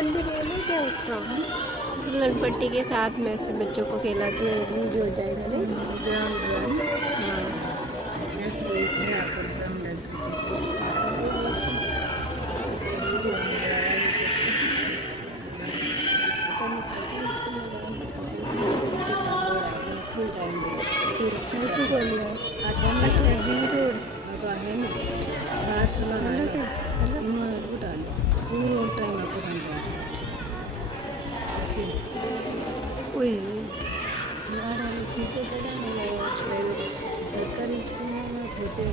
मंदिर है ना क्या उसका, फिसलन पट्टी के साथ में से बच्चों को खिलाते हुए वीडियो हो जाएगा नहीं। हाँ तू बोलिए वीडियो कोई सरकारी स्कूल में टीचर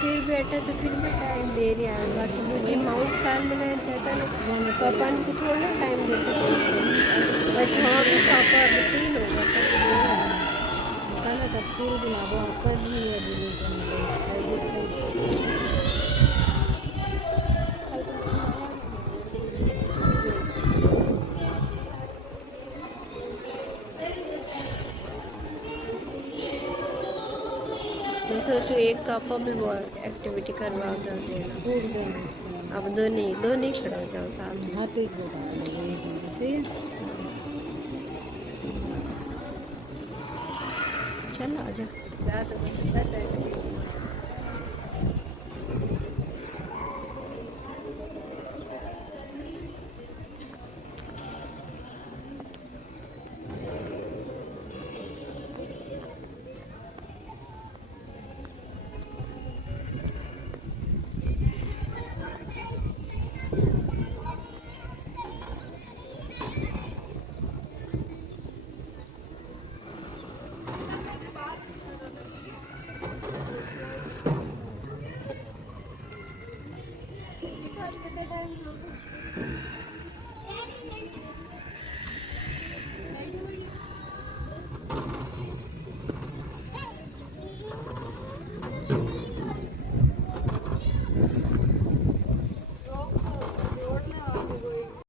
फिर बेटा तो फिर भी टाइम दे रहा है, बाकी मुझे माउंट कार्मेल में जाता ना पापा को थोड़ा टाइम देते बस वहाँ पे पापा अभी 3 होगा तप्पीर दिन अब अपर मैं सोचूं एक पापा भी वो एक्टिविटी करवा देते हैं। अब दो नहीं खड़े हो जाओ साथ में। चल आ जा।